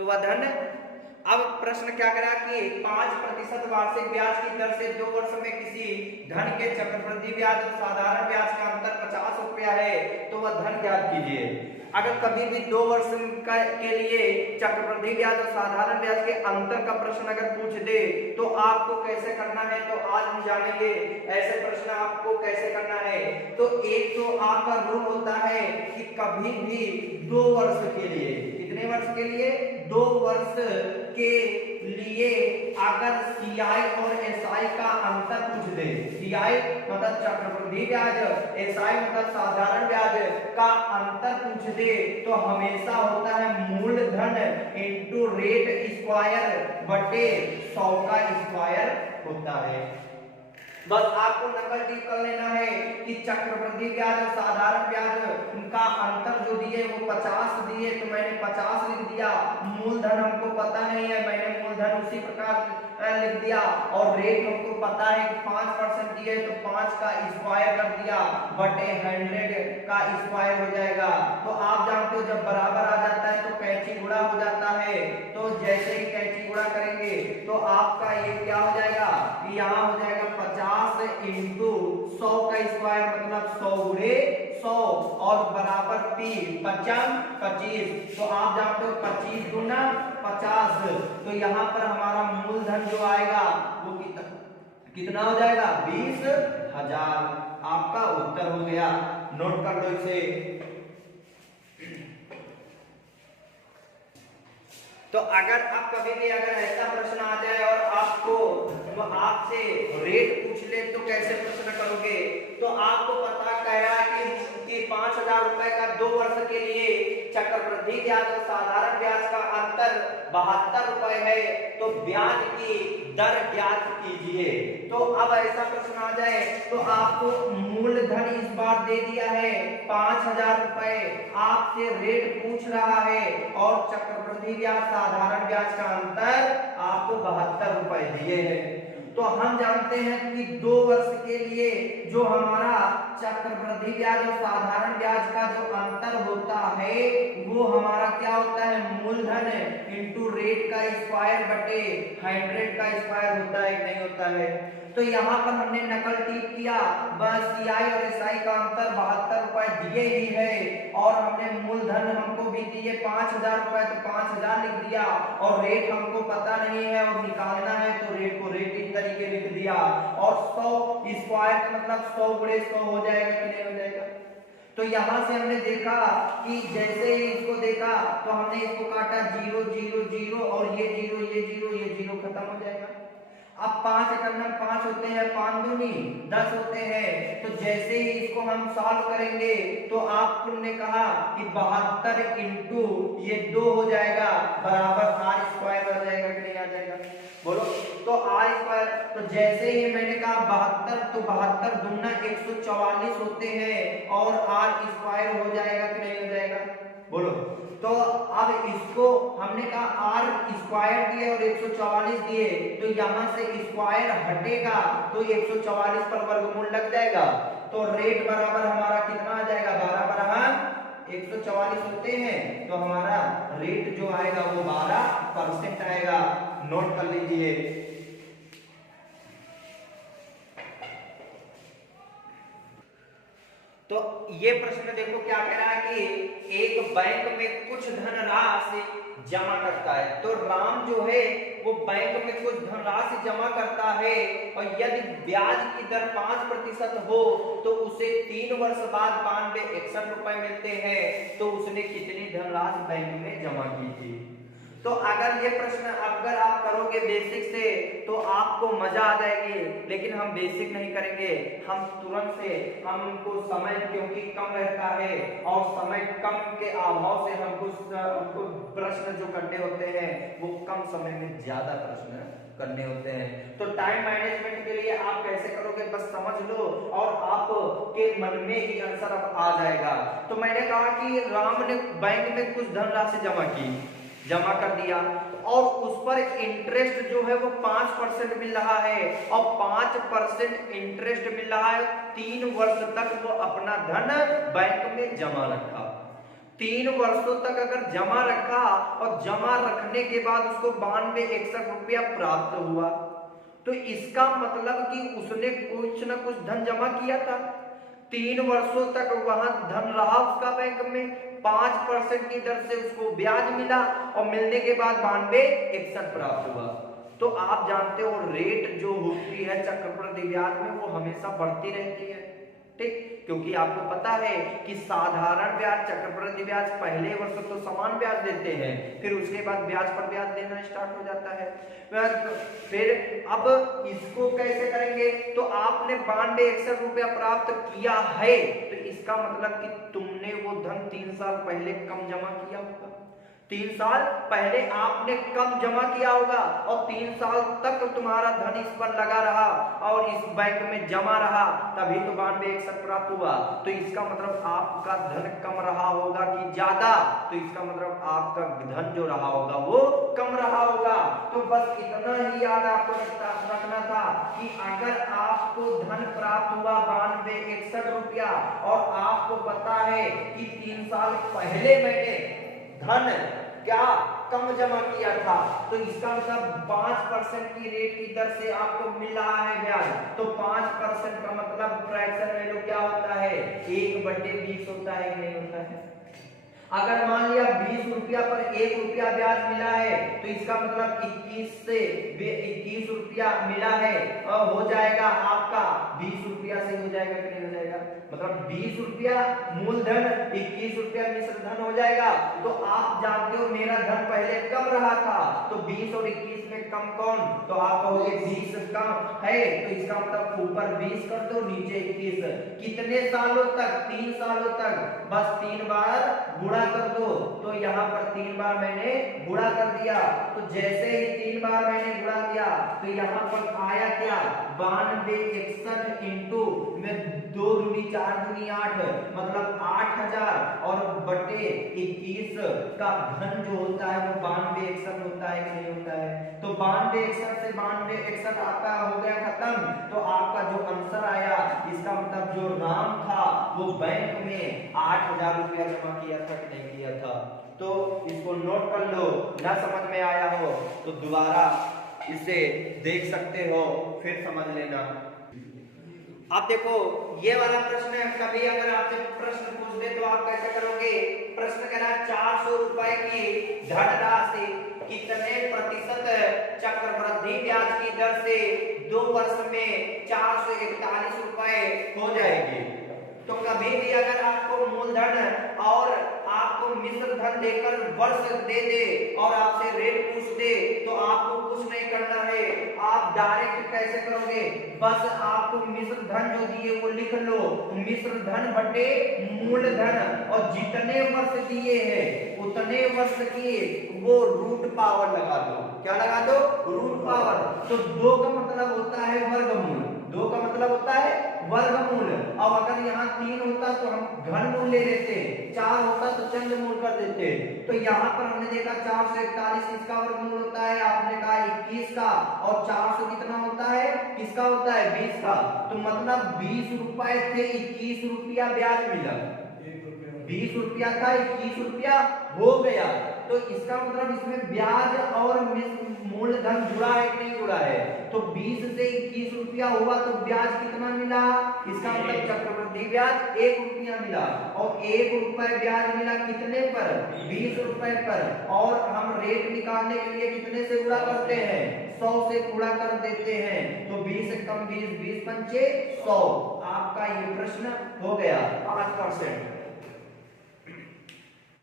तो वह धन। अब प्रश्न क्या करा कि 5% वार्षिक ब्याज की दर से 2 वर्ष में किसी धन के चक्रवृद्धि ब्याज और साधारण ब्याज का अंतर 50 रुपया है, तो वह धन ज्ञात कीजिए। अगर कभी भी 2 वर्ष के लिए चक्रवृद्धि ब्याज और साधारण ब्याज के अंतर का प्रश्न अगर पूछ दे तो आपको कैसे करना है, तो आज हम जानेंगे ऐसे प्रश्न आपको कैसे करना है। तो एक तो आपका रूल होता है कि कभी भी 2 वर्ष के लिए, कितने वर्ष के लिए, 2 वर्ष के लिए अगर सीआई और एसआई का अंतर पूछ दे, सीआई मतलब चक्रवृद्धि ब्याज, एसआई मतलब साधारण ब्याज का अंतर पूछ दे, तो हमेशा होता है मूलधन इनटू रेट स्क्वायर बटे 100 का स्क्वायर होता है। बस आपको नकल टिक कर लेना है कि चक्रवृद्धि ब्याज और साधारण ब्याज का अंतर जो दिए वो 50 दिए, तो मैंने 50 लिख दिया। मूलधन हमको पता नहीं है, मैंने मूलधन उसी प्रकार लिख दिया। और रेट हमको पता है कि 5% दिए, तो 5 का स्क्वायर कर दिया बटे 100 का स्क्वायर हो जाएगा। तो आप जानते हो जब बराबर आ जाता है तो कैंची गुणा हो जाता है। तो जैसे ही कैंची गुणा करेंगे तो आपका ये क्या हो जाएगा, यहाँ हो जाएगा 50 इंटू 100 का स्क्वायर मतलब 100 गुणे 100 और बराबर पी 25। तो आप जानते हो 25 गुना 50, तो यहाँ पर हमारा मूलधन जो आएगा वो कितना हो जाएगा, 20,000। आपका उत्तर हो गया, नोट कर लो इसे। तो अगर आप कभी भी अगर ऐसा प्रश्न आ जाए और आपको आपसे रेट पूछ ले तो कैसे प्रश्न करोगे, तो आपको पता कह रहा है कि 5,000 रुपए का 2 वर्ष के लिए चक्रवृद्धि ब्याज और साधारण ब्याज का अंतर 72 रुपए है, तो ब्याज की दर ज्ञात कीजिए। तो अब ऐसा प्रश्न आ जाए तो आपको मूलधन इस बार दे दिया है 5,000 रुपए, आपसे रेट पूछ रहा है और चक्रवृद्धि ब्याज साधारण ब्याज का अंतर आपको 72 रुपए दिए हैं। तो हम जानते हैं कि 2 वर्ष के लिए जो हमारा चक्रवृद्धि ब्याज और साधारण ब्याज का जो अंतर होता है वो हमारा क्या होता है, मूलधन इंटू रेट का स्क्वायर बटे 100 का स्क्वायर होता है, नहीं होता है। तो यहाँ पर हमने नकल टिक किया, बस सीआई और एसआई का अंतर 72 रुपए दिए ही है और हमने मूलधन हमको भी दिए 5,000 रुपए, तो 5,000 लिख दिया और रेट हमको पता नहीं है और निकालना है तो रेट को रेट इस तरीके लिख दिया। और 100 स्क्वायर मतलब 100 गुणे 100 हो जाएगा कि नहीं हो जाएगा। तो यहां से हमने देखा कि जैसे ही इसको देखा तो हमने इसको काटा 0 0 0 और ये 0 ये 0 ये 0 खत्म हो जाएगा। अब 5 एकम 5 होते हैं, 5 दूनी 10 होते हैं। तो जैसे ही इसको हम सॉल्व करेंगे तो आपने कहा कि 72 इंटू ये 2 हो जाएगा बराबर आर स्क्वायर आ जाएगा कि नहीं आ जाएगा, बोलो। तो आर स्क्वायर, तो जैसे ही मैंने कहा 72, तो 72 दूना 144 होते हैं और आर स्क्वायर हो जाएगा कि नहीं हो जाएगा, बोलो। तो अब इसको हमने कहा आर स्क्वायर दिए और 144 दिए, तो यहां से स्क्वायर हटेगा तो 144 पर वर्गमूल लग जाएगा। तो रेट बराबर हमारा कितना आ जाएगा, 12 बराबर 144 होते हैं, तो हमारा रेट जो आएगा वो 12% आएगा। नोट कर लीजिए। तो ये प्रश्न देखो क्या कह रहा है कि एक बैंक में कुछ धनराशि जमा करता है। तो राम जो है वो बैंक में कुछ धनराशि जमा करता है और यदि ब्याज की दर 5% हो तो उसे 3 वर्ष बाद 9261 रुपए मिलते हैं। तो उसने कितनी धनराशि बैंक में जमा की थी। तो अगर ये प्रश्न अगर आप करोगे बेसिक से तो आपको मजा आ जाएगी, लेकिन हम बेसिक नहीं करेंगे, हम तुरंत से हमको समय क्योंकि कम रहता है और समय कम के अभाव से हमको प्रश्न जो करने होते हैं वो कम समय में ज्यादा प्रश्न करने होते हैं। तो टाइम मैनेजमेंट के लिए आप कैसे करोगे बस समझ लो और आपके मन में ही आंसर अब आ जाएगा। तो मैंने कहा कि राम ने बैंक में कुछ धनराशि जमा कर दिया और उस पर इंटरेस्ट जो है वो 5% मिल रहा है और 5% इंटरेस्ट मिल रहा है। 3 वर्ष तक वो अपना धन बैंक में जमा रखा। 3 वर्षों तक अगर जमा रखा और जमा रखने के बाद उसको 9261 रुपया प्राप्त हुआ, तो इसका मतलब कि उसने कुछ न कुछ धन जमा किया था। 3 वर्षों तक वहां धन रहा उसका बैंक में, 5% की दर से उसको ब्याज मिला और मिलने के बाद 9261 प्राप्त हुआ। तो आप जानते हो रेट जो होती है चक्रवृद्धि ब्याज में वो हमेशा बढ़ती रहती है, ठीक, क्योंकि आपको पता है कि साधारण ब्याज चक्रवृद्धि ब्याज पहले वर्ष तो समान ब्याज देते हैं, फिर उसके बाद ब्याज पर ब्याज देना स्टार्ट हो जाता है। फिर अब इसको कैसे करेंगे, तो आपने 9261 रुपया प्राप्त किया है, तो इसका मतलब कि तुमने वो धन 3 साल पहले कम जमा किया होगा। 3 साल पहले आपने कम जमा किया होगा और 3 साल तक तुम्हारा धन इस पर लगा रहा और इस बैंक में जमा रहा, तभी तो 9261 प्राप्त हुआ। तो इसका मतलब आपका धन कम रहा होगा कि ज्यादा, तो इसका मतलब आपका धन जो रहा होगा वो कम रहा होगा। तो बस इतना ही याद आपको रखना था कि अगर आपको धन प्राप्त हुआ 9261 रुपया और आपको पता है कि 3 साल पहले मैंने धन क्या कम जमा किया था, तो इसका मतलब 5% की रेट की दर से आपको मिल रहा है ब्याज, तो 5% का मतलब फ्रैक्शन वैल्यू क्या होता है, 1/20 होता है कि नहीं होता है। अगर मान लिया 20 रुपया पर 1 रुपया ब्याज मिला है, तो इसका मतलब 21 से 21 रुपया मिला है और हो जाएगा आपका 20 रुपया से हो जाएगा कि नहीं हो जाएगा, मतलब 20 रुपया मूलधन 21 रुपया मिश्र धन हो जाएगा। तो आप जानते हो मेरा धन पहले कम रहा था, तो 20 और 21 में कम कौन, तो आप कहोगे 20 कम है, तो इसका मतलब ऊपर 20 कर दो नीचे 21। कितने सालों तक, 3 सालों तक, बस 3 बार गुणा कर दो, तो यहाँ पर 3 बार मैंने गुणा कर दिया, तो जैसे ही 3 बार मैंने गुणा किया तो यहाँ पर आया क्या 9261 इंटू में 2 दूनी 4 दूनी 8, मतलब 8000 और बटे 21 का धन जो होता है वो 9261 होता है कि नहीं होता है। तो 9261 से 9261 आपका हो गया खत्म, तो आपका जो आंसर आया इसका मतलब जो राम था वो बैंक में 8000 रुपया जमा किया था कि नहीं किया था। तो इसको नोट कर लो, ना समझ में आया हो तो दोबारा इसे देख सकते हो, फिर समझ लेना। आप देखो ये वाला प्रश्न है, कभी अगर आपसे प्रश्न पूछ दे तो आप कैसे करोगे। प्रश्न कह रहा है 400 रुपए की धनराशि कितने प्रतिशत चक्रवृद्धि ब्याज की दर से 2 वर्ष में 441 रुपए हो जाएगी। तो कभी भी अगर आपको मूलधन और आपको मिश्र धन देकर वर्ष दे दे और आपसे रेट पूछ दे, तो आपको कुछ नहीं करना है, आप डायरेक्ट कैसे करोगे, बस आपको मिश्र धन जो दिए वो लिख लो, मिश्र धन बटे मूलधन, और जितने वर्ष दिए हैं उतने वर्ष की वो रूट पावर लगा दो। क्या लगा दो, रूट पावर। तो 2 का मतलब होता है वर्गमूल, 2 का मतलब होता है वर्गमूल। अब अगर यहाँ 3 होता तो हम घनमूल ले लेते, 4 होता तो चंद्रमूल कर देते। तो यहाँ पर हमने देखा 441 इसका वर्गमूल होता है, आपने कहा 21 का, और 400 कितना होता है, किसका होता है, 20 का। तो मतलब 20 रुपए थे, 21 रुपया ब्याज मिला, 20 रुपया था 21 रुपया हो गया। तो इसका मतलब इसमें ब्याज और मूलधन जुड़ा है कि नहीं जुड़ा है। तो 20 से 21 रुपया हुआ तो ब्याज कितना मिला, इसका मतलब चक्रवृद्धि ब्याज 1 रुपया मिला, और 1 रुपए ब्याज मिला कितने पर, 20 रुपए पर। और हम रेट निकालने के लिए कितने से गुणा करते हैं, 100 से गुणा कर देते हैं। तो 20 कम 20, 20 पंचे 100। आपका ये प्रश्न हो गया 5%।